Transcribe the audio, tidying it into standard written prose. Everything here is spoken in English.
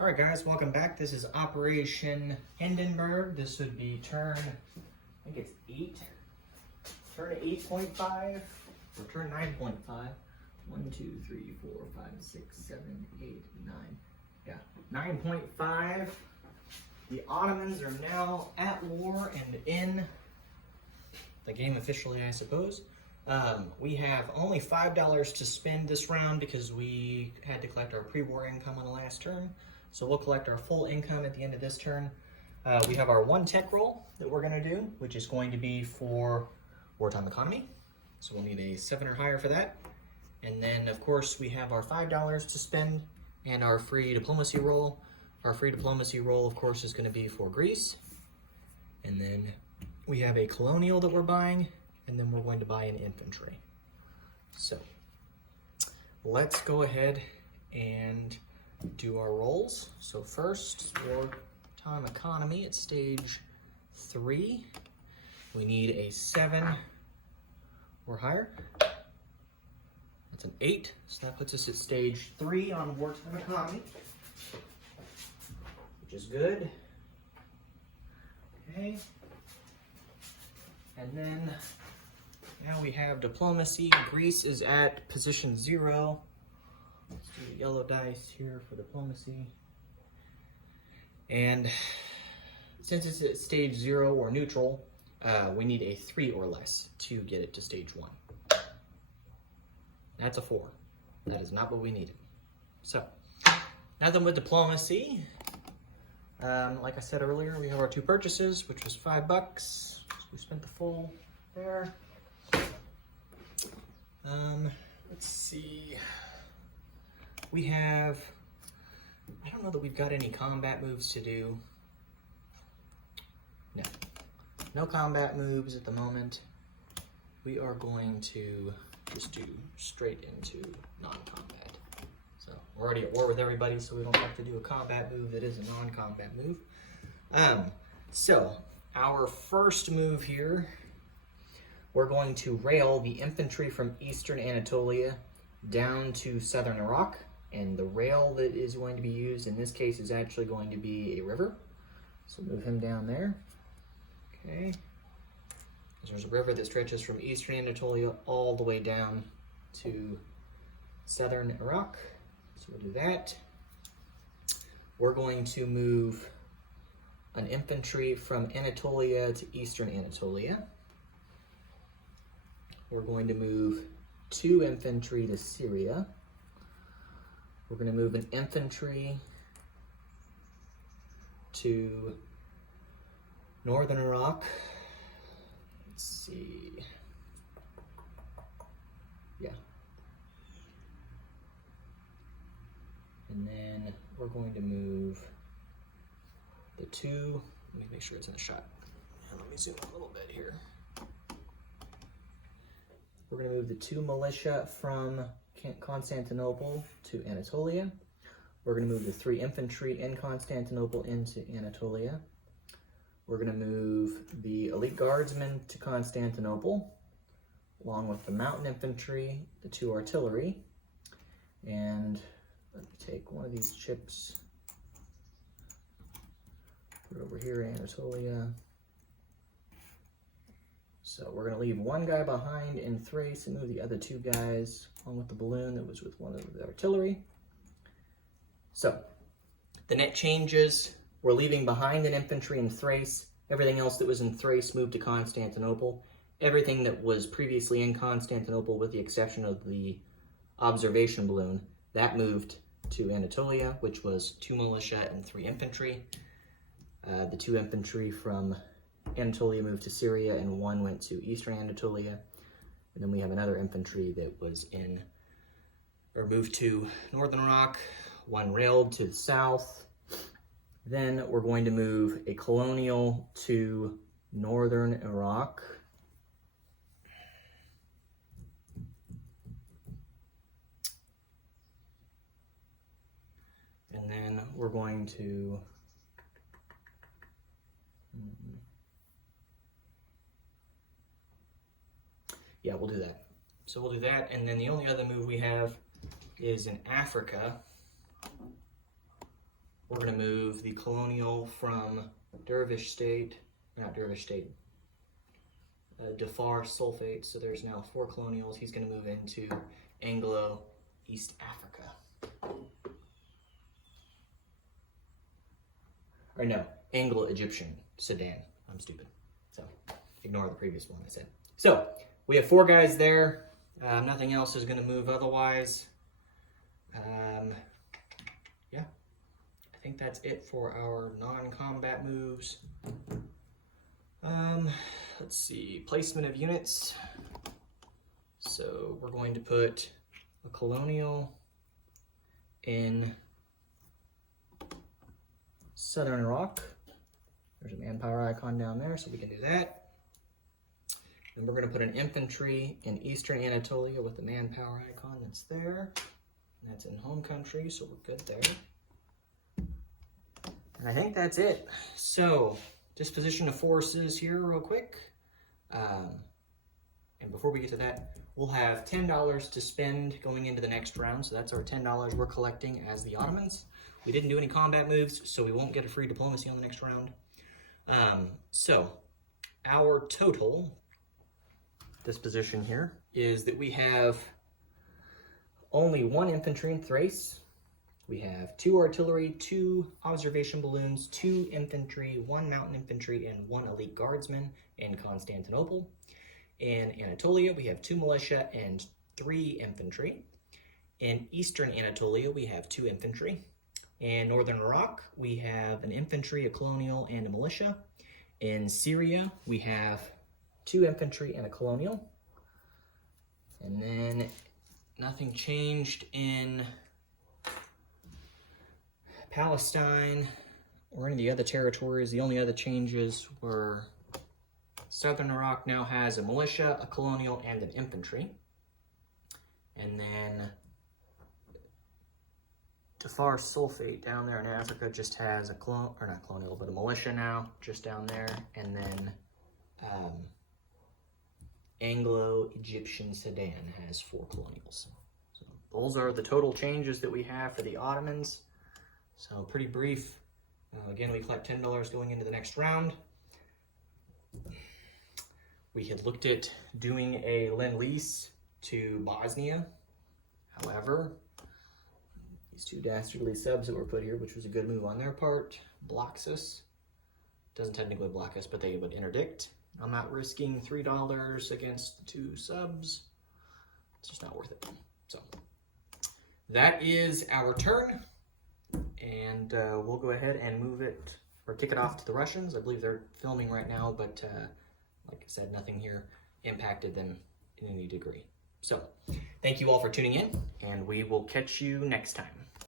All right, guys, welcome back. This is Operation Hindenburg. This would be turn, I think it's 8. Turn 8.5 or turn 9.5. 1, 2, 3, 4, 5, 6, 7, 8, 9. Yeah, 9.5. The Ottomans are now at war and in the game officially, I suppose. We have only $5 to spend this round because we had to collect our pre-war income on the last turn. So we'll collect our full income at the end of this turn. We have our 1 tech roll that we're going to do, which is going to be for wartime economy. So we'll need a 7 or higher for that. And then, of course, we have our $5 to spend and our free diplomacy roll. Our free diplomacy roll, of course, is going to be for Greece. And then we have a colonial that we're buying, and then we're going to buy an infantry. So let's go ahead and do our rolls. So first, wartime economy at stage 3. We need a 7 or higher. That's an 8, so that puts us at stage 3 on wartime economy, which is good. Okay. And then now we have diplomacy. Greece is at position 0. Let's do the yellow dice here for diplomacy. And since it's at stage 0 or neutral, we need a 3 or less to get it to stage 1. That's a 4. That is not what we needed. So, nothing with diplomacy. Like I said earlier, we have our 2 purchases, which was $5. So we spent the full there. Let's see. We have, I don't know that we've got any combat moves to do. No. No combat moves at the moment. We are going to just do straight into non-combat. So we're already at war with everybody, so we don't have to do a combat move that is a non-combat move. So our first move here, we're going to rail the infantry from eastern Anatolia down to southern Iraq. And the rail that is going to be used in this case is actually going to be a river. So move him down there. Okay. There's a river that stretches from eastern Anatolia all the way down to southern Iraq. So we'll do that. We're going to move an infantry from Anatolia to eastern Anatolia. We're going to move 2 infantry to Syria. We're going to move an infantry to northern Iraq. Let's see. Yeah. And then we're going to move the 2. Let me make sure it's in the shot. Let me zoom a little bit here. We're going to move the 2 militia from Constantinople to Anatolia. We're going to move the 3 infantry in Constantinople into Anatolia. We're going to move the elite guardsmen to Constantinople, along with the mountain infantry, the 2 artillery. And let me take one of these chips, put it over here, Anatolia. So we're going to leave 1 guy behind in Thrace and move the other 2 guys along with the balloon that was with one of the artillery. So the net changes, we're leaving behind an infantry in Thrace. Everything else that was in Thrace moved to Constantinople. Everything that was previously in Constantinople, with the exception of the observation balloon, that moved to Anatolia, which was 2 militia and 3 infantry. The 2 infantry from Anatolia moved to Syria, and 1 went to eastern Anatolia. And then we have another infantry that was in, or moved to northern Iraq. 1 railed to the south. Then we're going to move a colonial to northern Iraq. And then we're going to yeah, we'll do that. So we'll do that, and then the only other move we have is in Africa. We're we're gonna move the colonial from Dervish state, not Dervish state, Dhofar Sulfate. So there's now 4 colonials. He's gonna move into Anglo East Africa. Or no, Anglo-Egyptian Sudan. I'm stupid. So ignore the previous one I said. So we have 4 guys there. Nothing else is gonna move otherwise. Yeah, I think that's it for our non-combat moves. Let's see, placement of units. So we're going to put a colonial in Southern Iraq. There's a manpower icon down there, so we can do that. And we're going to put an infantry in Eastern Anatolia with the manpower icon that's there. And that's in home country, so we're good there. And I think that's it. So, disposition of forces here real quick. And before we get to that, we'll have $10 to spend going into the next round. So that's our $10 we're collecting as the Ottomans. We didn't do any combat moves, so we won't get a free diplomacy on the next round. So our total disposition here is that we have only 1 infantry in Thrace. We have 2 artillery, 2 observation balloons, 2 infantry, 1 mountain infantry, and 1 elite guardsman in Constantinople. In Anatolia, we have 2 militia and 3 infantry. In Eastern Anatolia, we have 2 infantry. In Northern Iraq, we have an infantry, a colonial, and a militia. In Syria, we have 2 infantry and a colonial. And then nothing changed in Palestine or any of the other territories. The only other changes were Southern Iraq now has a militia, a colonial, and an infantry. And then Dhofar Sulfate down there in Africa just has a not colonial, but a militia now, just down there. And then Anglo-Egyptian Sudan has 4 colonials. So those are the total changes that we have for the Ottomans. So pretty brief. Again, we collect $10 going into the next round. We had looked at doing a Lend-Lease to Bosnia. However, these 2 dastardly subs that were put here, which was a good move on their part, blocks us. Doesn't technically block us, but they would interdict. I'm not risking $3 against the 2 subs. It's just not worth it. So that is our turn. And we'll go ahead and move it, or kick it off to the Russians. I believe they're filming right now, but like I said, nothing here impacted them in any degree. So, thank you all for tuning in, and we will catch you next time.